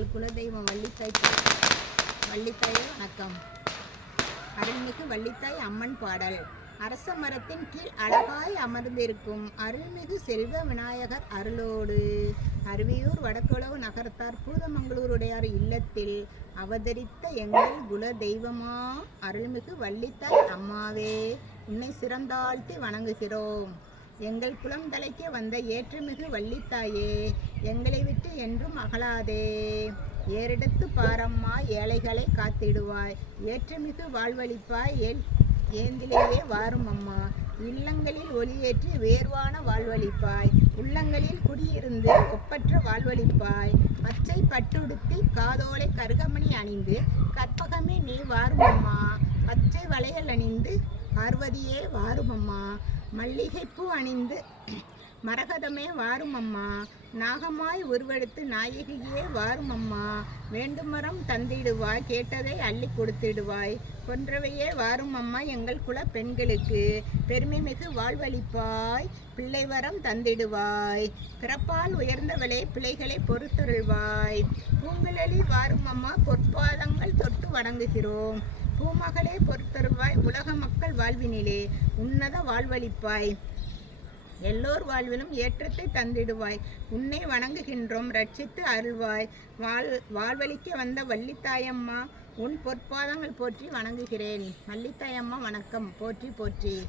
எங்கள் குலதெய்வம் வள்ளித்தாய் வள்ளித்தாயே வணக்கம். அருள்மிகு வள்ளித்தாய் அம்மன் பாடல். அரச மரத்தின் கீழ் அழகாய் அமர்ந்திருக்கும் அருள்மிகு செல்வ விநாயகர் அருளோடு. அருவியூர் வடக்குளவு நகரத்தார் பூதமங்களூருடையார் இல்லத்தில் அவதரித்த எங்கள் குல தெய்வமா அருள்மிகு வள்ளித்தாய் அம்மாவே உன்னை சிறந்தாழ்த்தி வணங்குகிறோம். எங்கள் குளம் தலைக்கு வந்த ஏற்றுமிகு வள்ளித்தாயே எங்களை விட்டு என்றும் அகலாதே. ஏறெடுத்து பாரம்மா ஏழைகளை காத்திடுவாய். ஏற்றுமிகு வாழ்வழிப்பாய் ஏல் ஏந்திலேயே வாரும் அம்மா. இல்லங்களில் ஒளியேற்றி வேர்வான வாழ்வழிப்பாய். உள்ளங்களில் குடியிருந்து ஒப்பற்ற வாழ்வழிப்பாய். பச்சை பட்டுடுத்தி காதோலை கருகமணி அணிந்து கற்பகமே நீ வாரும் அம்மா. பச்சை வளையல் அணிந்து பார்வதியே வாருமம்மா. மல்லிகைப்பூ அணிந்து மரகதமே வாரும் அம்மா நாகமாய் உருவெடுத்து நாயகியே வாரும் அம்மா வேண்டுமரம் தந்திடுவாய் கேட்டதை அள்ளி கொடுத்திடுவாய். கொன்றவையே வாரும் அம்மா எங்கள் குல பெண்களுக்கு. பெருமை மிகு வாழ்வழிப்பாய் பிள்ளை வரம் தந்திடுவாய். பிறப்பால் உயர்ந்தவளே பிள்ளைகளை பொறுத்தருள்வாய். பூங்குழலி வாரும் அம்மா பொற்பாதங்கள் தொட்டு வணங்குகிறோம். பூமகளே பொறுத்தருவாய் உலக மக்கள் வாழ்வினிலே. உன்னத வாழ்வளிப்பாய். எல்லோர் வாழ்விலும் ஏற்றத்தை தந்திடுவாய். உன்னை வணங்குகின்றோம் ரட்சித்து அருள்வாய். வாழ் வாழ்வழிக்க வந்த வள்ளித்தாயம்மா உன் பொற்பாதங்கள் போற்றி வணங்குகிறேன். வள்ளித்தாயம்மா வணக்கம். போற்றி போற்றி.